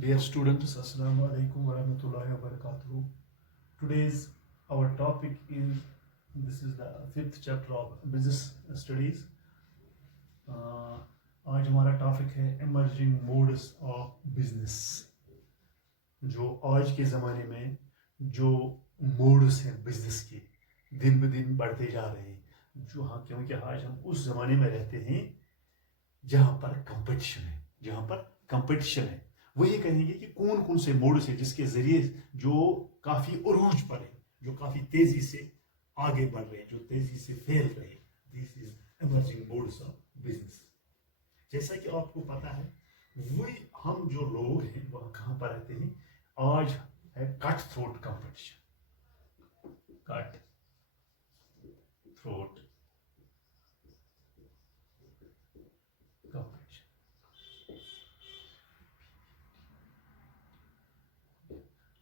Dear students, Assalamu alaikum wa rahmatullahi wa barakatuh. Today's our topic is this is the fifth chapter of business studies. आज हमारा topic है emerging modes of business. जो आज के ज़माने में जो मोड्स हैं बिजनेस के दिन ब दिन बढ़ते जा रहे हैं जो हाँ क्योंकि आज हम उस ज़माने में रहते हैं जहाँ पर कंपटीशन है वो ये कहेंगे कि कौन कौन से मोड्स हैं जिसके जरिए जो काफ़ी उरूज पर है जो काफ़ी तेज़ी से आगे बढ़ रहे हैं जो तेज़ी से फैल रहे हैं. This is emerging modes of business. जैसा कि आपको पता है वही हम जो लोग हैं वह कहाँ पर रहते हैं. आज है cut throat competition. Cut throat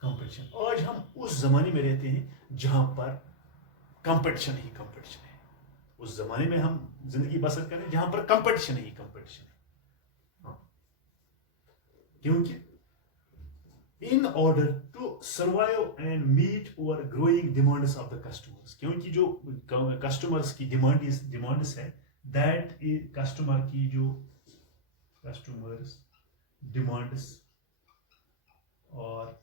competition. आज हम उस जमाने में रहते हैं जहां पर कंपटीशन ही कंपटीशन है. उस जमाने में हम जिंदगी बसर करें जहां पर कंपटीशन ही कंपटीशन है. क्योंकि in order to survive and meet over growing demands of the customers. क्योंकि जो कस्टमर्स की डिमांड्स है दैट कस्टमर की जो कस्टमर्स डिमांड्स और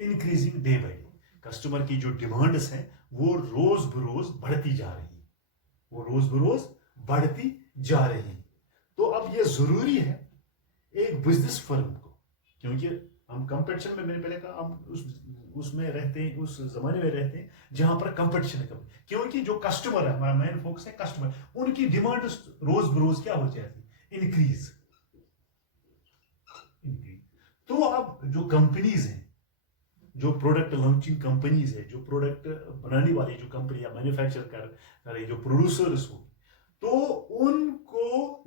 increasing day by day. Customer की जो डिमांड्स हैं वो रोज बरोज बढ़ती जा रही हैं. तो अब ये जरूरी है एक बिजनेस फर्म को, क्योंकि हम कंपटीशन में मैंने पहले कहा हम उसमें रहते हैं उस जमाने में रहते हैं जहां पर कंपटीशन है. क्योंकि जो कस्टमर है हमारा मेन फोकस है कस्टमर. उनकी डिमांड रोज बरोज क्या हो जाती है इंक्रीज. तो अब जो कंपनीज हैं जो प्रोडक्ट लॉन्चिंग कंपनीज है जो प्रोडक्ट बनाने वाली जो कंपनियां मैन्युफैक्चर कर रही जो प्रोड्यूसर्स हो तो उनको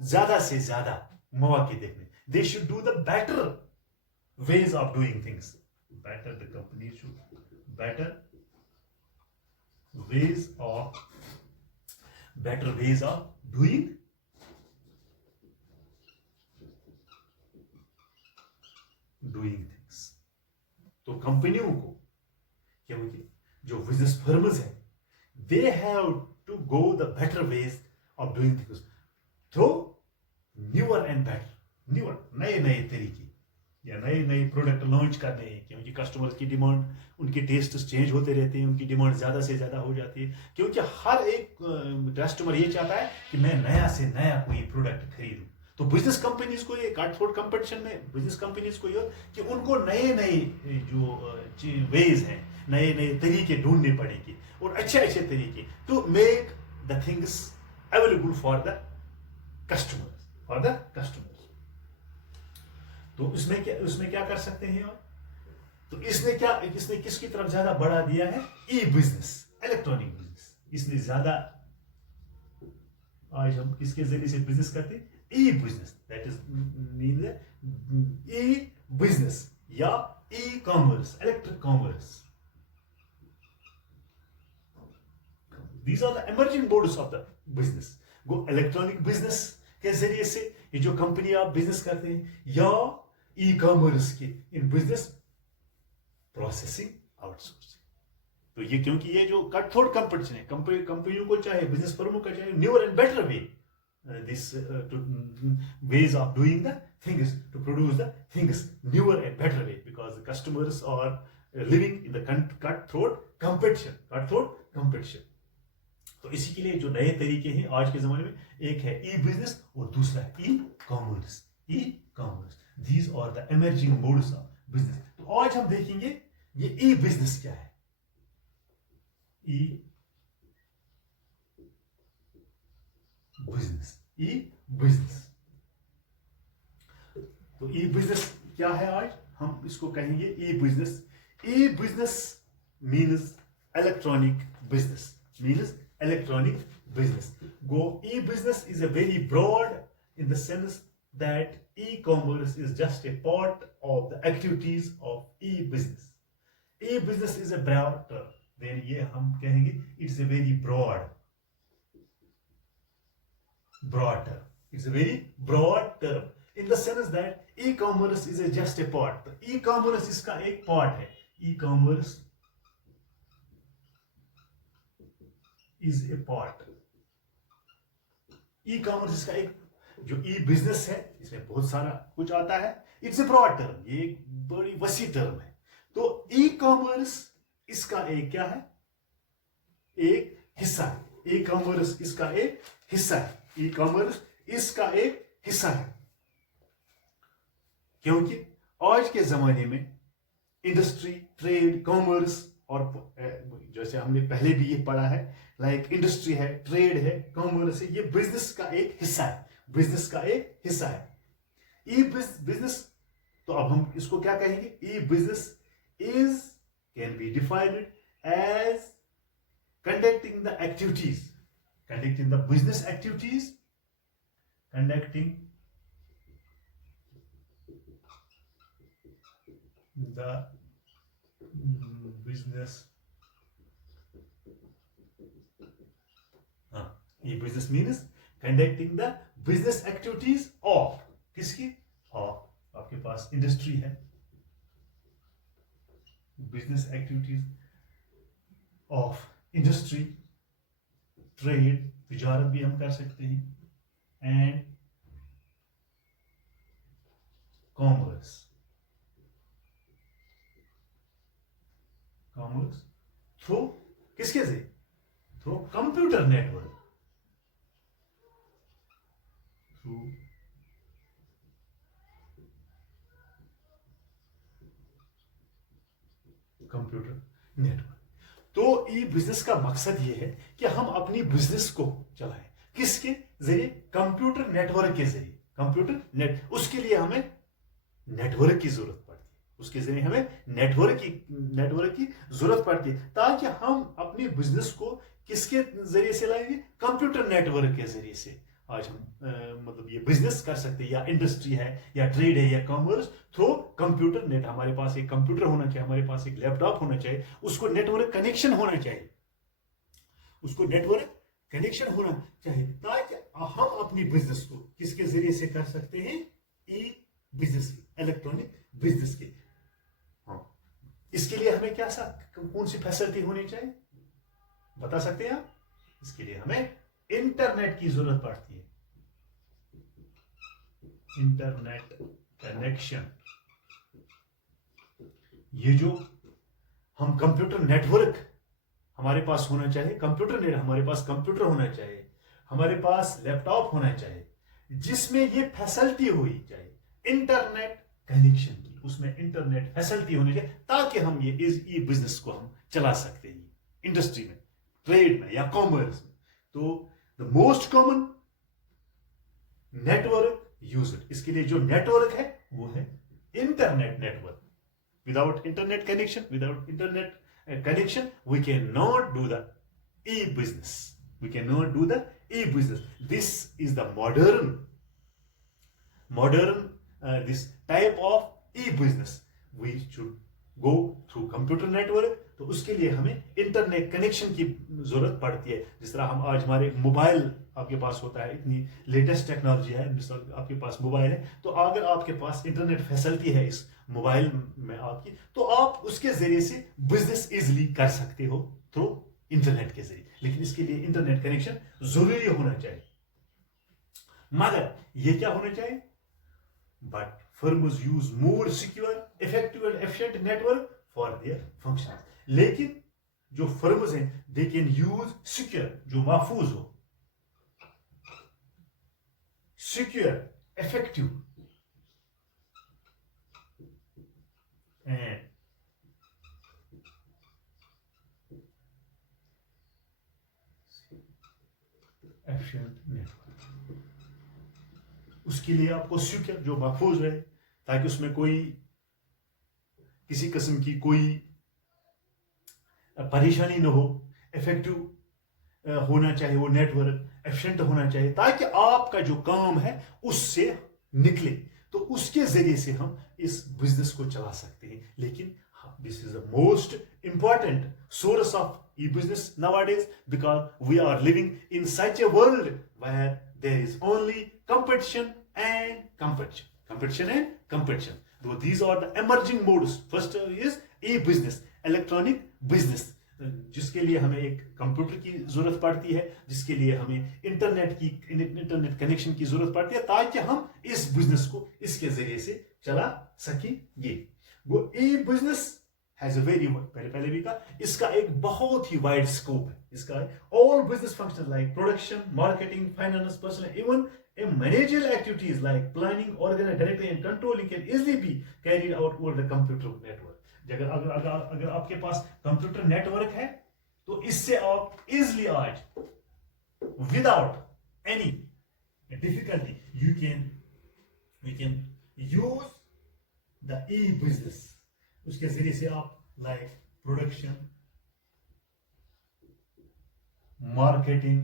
ज्यादा से ज्यादा मौके देखने. They should do the better ways of doing things. Better the company should better ways of doing things. तो कंपनियों को क्योंकि जो बिजनेस फर्म्स हैं they have to go the better ways of doing things through newer and better नए तरीके या नए प्रोडक्ट लॉन्च करने हैं. क्योंकि कस्टमर्स की डिमांड उनके टेस्ट चेंज होते रहते हैं. उनकी डिमांड ज़्यादा से ज़्यादा हो जाती है क्योंकि हर एक कस्टमर ये चाहता है कि मैं नया से नया कोई प्रोडक्ट खरीदूं. तो बिजनेस कंपनीज को ये कट थ्रोट कंपटीशन में बिजनेस कंपनीज को ये कि उनको नए जो वेज हैं नए तरीके ढूंढने पड़ेंगे और अच्छे तरीके to make the things available for the customers. तो उसमें क्या कर सकते हैं. और तो इसने किसकी तरफ ज्यादा बढ़ा दिया है ई बिजनेस इलेक्ट्रॉनिक बिजनेस. इसने ज्यादा आज हम किसके जरिए से बिजनेस करते हैं e-business. That is mean e-business या e-commerce, electric commerce. These are the emerging modes of the business. go electronic business के जरिए से ये जो कंपनी आप बिजनेस करते हैं या e-commerce के इन बिजनेस प्रोसेसिंग आउटसोर्सिंग. तो ये क्योंकि ये जो कट थ्रोट कंपटीशन है कंपनियों को चाहे बिजनेस फर्मों को चाहे newer and better way ways of doing the things to produce the things newer and better way because the customers are living in the cutthroat competition. तो इसी के लिए जो नए तरीके हैं आज के जमाने में एक है ई बिजनेस और दूसरा है e commerce. These are the emerging modes of business. तो आज हम देखेंगे ये ई बिजनेस क्या है. E business. तो ई बिजनेस क्या है आज हम इसको कहेंगे e business means electronic business. Go e business is a very broad in the sense that e commerce is just a part of the activities of e business. E business is a broad term. Then ये हम कहेंगे it's a very broad term. It's a very broad term in the sense that E commerce is a just a part, तो e commerce इसका एक part है, ई commerce is a part, e commerce इसका एक, जो ई बिजनेस है इसमें बहुत सारा कुछ आता है, इट्स ए ब्रॉड टर्म, ये एक बड़ी वसी टर्म है। तो ई कॉमर्स इसका एक क्या है, एक हिस्सा है, ई कॉमर्स इसका एक हिस्सा है, ई कॉमर्स इसका एक हिस्सा है। क्योंकि आज के जमाने में इंडस्ट्री, ट्रेड, कॉमर्स और जैसे हमने पहले भी ये पढ़ा है, लाइक इंडस्ट्री है, ट्रेड है, कॉमर्स है, ये बिजनेस का एक हिस्सा है, बिजनेस का एक हिस्सा है। ई बिजनेस, तो अब हम इसको क्या कहेंगे, e business is can be defined as conducting the activities, conducting the business activities, conducting the business, e-business means conducting the business activities of, किसकी, of आपके पास इंडस्ट्री है, business activities of industry, trade, तिजारत भी हम कर सकते हैं, and commerce, commerce through किसके से, through computer network, through computer network. तो ई बिजनेस का मकसद यह है कि हम अपनी बिजनेस को चलाएं, किसके जरिए, कंप्यूटर नेटवर्क के जरिए, कंप्यूटर नेट, उसके लिए हमें नेटवर्क की जरूरत पड़ती है, उसके जरिए हमें नेटवर्क की जरूरत पड़ती है, ताकि हम अपनी बिजनेस को किसके जरिए से लाएंगे, कंप्यूटर नेटवर्क के जरिए से। आज हम मतलब ये बिजनेस कर सकते हैं, या इंडस्ट्री है, या ट्रेड है, या कॉमर्स थ्रू कंप्यूटर नेट, हमारे पास एक कंप्यूटर होना चाहिए, हमारे पास एक लैपटॉप होना चाहिए, उसको नेटवर्क कनेक्शन होना चाहिए, उसको नेटवर्क कनेक्शन होना चाहिए, ताकि हम अपनी बिजनेस को किसके जरिए से कर सकते हैं, ई बिजनेस की, इलेक्ट्रॉनिक बिजनेस की। हाँ, इसके लिए हमें क्या कौन सी फैसिलिटी होनी चाहिए, बता सकते हैं आप? इसके लिए हमें इंटरनेट की जरूरत पड़ती है, इंटरनेट कनेक्शन। ये जो हम कंप्यूटर नेटवर्क हमारे पास होना चाहिए, कंप्यूटर नेट, हमारे पास कंप्यूटर होना चाहिए, हमारे पास लैपटॉप होना चाहिए, जिसमें ये फैसिलिटी हुई चाहिए इंटरनेट कनेक्शन की, उसमें इंटरनेट फैसिलिटी होनी चाहिए, ताकि हम ये ई बिजनेस को हम चला सकते हैं, इंडस्ट्री में, ट्रेड में, या कॉमर्स में। तो the most common network user, इसके लिए जो नेटवर्क है वो है internet network. Without internet connection, without internet connection we can not do the e business, we can not do the e business. This is the modern this type of e-business, we should go through computer network। तो उसके लिए हमें internet connection की जरूरत पड़ती है। जिस तरह हम आज हमारे मोबाइल आपके पास होता है, इतनी लेटेस्ट टेक्नोलॉजी है, मिसाल आपके पास मोबाइल है, तो अगर आपके पास इंटरनेट फैसिलिटी है इस मोबाइल में आपकी, तो आप उसके जरिए से बिजनेस इजिली कर सकते हो थ्रू इंटरनेट के जरिए। लेकिन इसके लिए इंटरनेट कनेक्शन जरूरी होना चाहिए। मगर ये क्या होना चाहिए, but firms use more secure, effective and efficient network for their functions। लेकिन जो फर्म्स हैं, they can use secure, जो महफूज हो, secure, effective and efficient network। उसके लिए आपको सिक्योर, जो महफूज रहे, ताकि उसमें कोई किसी किस्म की कोई परेशानी न हो, इफेक्टिव होना चाहिए वो नेटवर्क, एफिशिएंट होना चाहिए, ताकि आपका जो काम है उससे निकले, तो उसके जरिए से हम इस बिजनेस को चला सकते हैं। लेकिन this is the most important source of e business nowadays, because we are living in such a world where there is only competition and competition, competition and competition. Though these are the emerging modes. First is e-business, electronic business, जिसके लिए हमें एक computer की जरूरत पड़ती है, जिसके लिए हमें इंटरनेट कनेक्शन की जरूरत पड़ती है, ताकि हम इस बिजनेस को इसके जरिए से चला सकेंगे. वो e-business has a very, पहले भी कहा, इसका एक बहुत ही वाइड स्कोप है. इसका all business functions like production, marketing, finance, personal, even managerial activities like planning, organizing, directing and controlling can easily be carried out over the computer network. अगर आपके पास कंप्यूटर नेटवर्क है तो इससे आप इजिली आज without any difficulty you can use the e business. उसके जरिए से आप like production, marketing,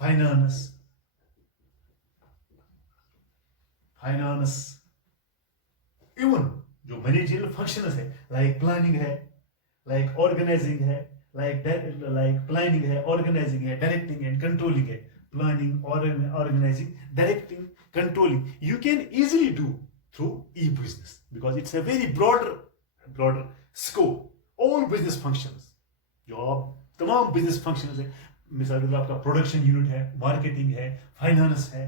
finance, even जो मैनेजरियल फंक्शंस है, लाइक प्लानिंग है, लाइक ऑर्गेनाइजिंग है, लाइक प्लानिंग है, ऑर्गेनाइजिंग है, डायरेक्टिंग एंड कंट्रोलिंग है. Planning, organizing, directing, controlling, you can easily do through e-business because it's a very broader scope. All business functions, जो आप तमाम business functions है, मिसाल के तौर पर आपका प्रोडक्शन यूनिट है, मार्केटिंग है, फाइनेंस है,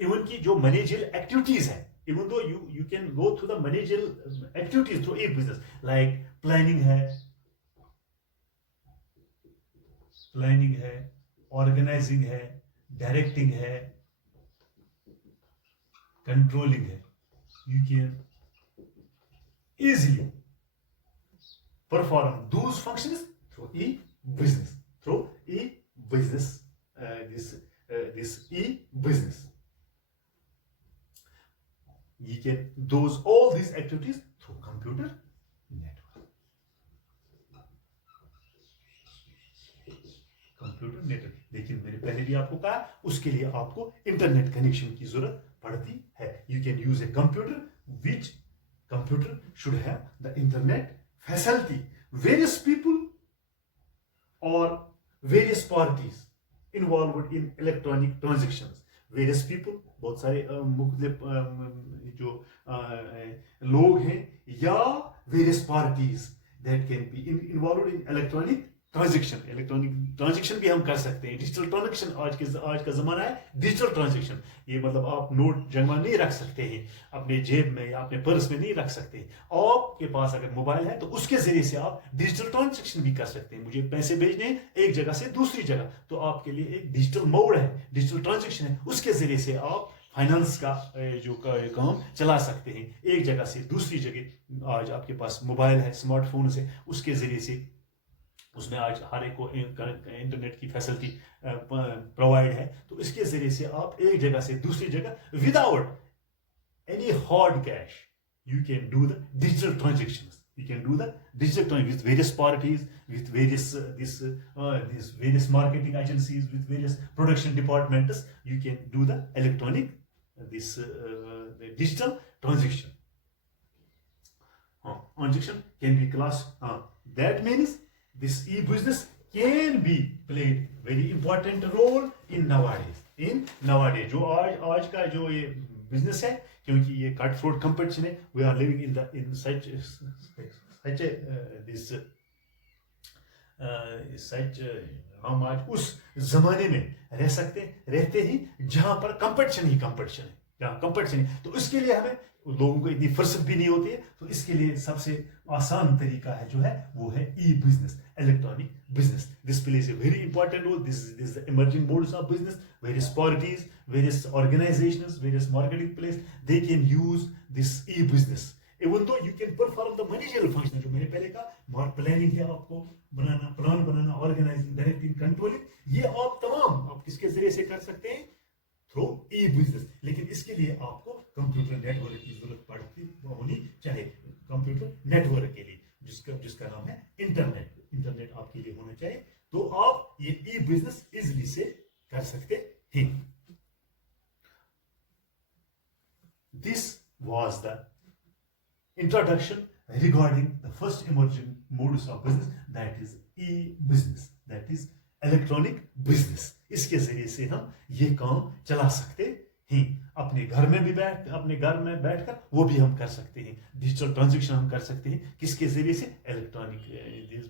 इवन की जो मैनेजरियल एक्टिविटीज है, even though you can go through the managerial activities through e-business, like planning है, organizing है, directing है, controlling है. You can easily perform those functions through e-business, this e-business. You can do all these activities through computer network. लेकिन मैंने पहले भी आपको कहा, उसके लिए आपको इंटरनेट कनेक्शन की जरूरत पड़ती है. You can use a computer, which computer should have the internet facility. Various people or various parties involved in electronic transactions. Various people, बहुत सारे मुख्तलिफ जो लोग हैं, या various parties that can be involved in electronic transaction. Electronic transaction भी हम कर सकते हैं. डिजिटल ट्रांजेक्शन आज का जमाना है डिजिटल ट्रांजेक्शन. ये मतलब आप नोट जमा नहीं रख सकते हैं अपने जेब में या अपने पर्स में नहीं रख सकते. आपके पास अगर मोबाइल है तो उसके जरिए से आप डिजिटल ट्रांजेक्शन भी कर सकते हैं. मुझे पैसे भेजने हैं एक जगह से दूसरी जगह, तो आपके लिए एक डिजिटल मोड है, डिजिटल ट्रांजेक्शन है. उसके जरिए से आप फाइनेंस का जो काम चला सकते हैं एक जगह से दूसरी जगह. आज आपके पास मोबाइल है, स्मार्टफोन है, उसके जरिए से उसमें आज हर एक को इंटरनेट की फैसिलिटी प्रोवाइड है. तो इसके जरिए से आप एक जगह से दूसरी जगह without any hard cash you can do the digital transactions. You can do the digital transaction with various parties, with various these various marketing agencies, with various production departments. You can do the electronic the digital transaction. Transaction can be classed. That means this e-business can be played very important role in nowadays. जो आज का जो ये business है, क्योंकि ये cut throat competition है, we are living in सच हम आज उस जमाने में रहते ही जहां पर कंपटीशन है, जहां कंपटीशन है. तो इसके लिए हमें लोगों को इतनी फुर्सत भी नहीं होती है. तो इसके लिए सबसे आसान तरीका है जो है वो है e business, electronic business. This plays a very important role. This is the emerging modes of business. Various parties, various organizations, various marketing place, they can use this e business. Even though you can perform the managerial function, जो मैंने पहले कहा, planning है, आपको plan बनाना, organizing, directing, controlling, ये आप तमाम आप किसके जरिए से कर सकते हैं? थ्रू ई बिजनेस. लेकिन इसके लिए आपको कंप्यूटर नेटवर्क की जरूरत होनी चाहिए. कंप्यूटर नेटवर्क के लिए जिसका नाम है इंटरनेट आपके लिए होना चाहिए. तो आप ये ई बिजनेस इजिली से कर सकते हैं. This was the introduction regarding the first emerging modus of business, that is e-business, that is electronic business, इसके जरिए से हम ये काम चला सकते हैं। अपने घर में बैठकर वो भी हम कर सकते हैं, डिजिटल ट्रांजेक्शन हम कर सकते हैं, किसके जरिए से, इलेक्ट्रॉनिक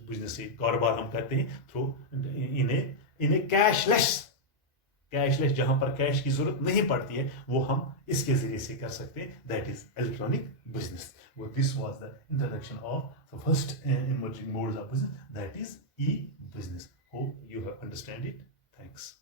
बिजनेस से कारोबार हम करते हैं थ्रू इन ए कैशलेस, जहां पर कैश की जरूरत नहीं पड़ती है वो हम इसके जरिए से कर सकते हैं, that is electronic business. This was the introduction of the first emerging modes of business, that is E business. Hope you have understand it. Thanks.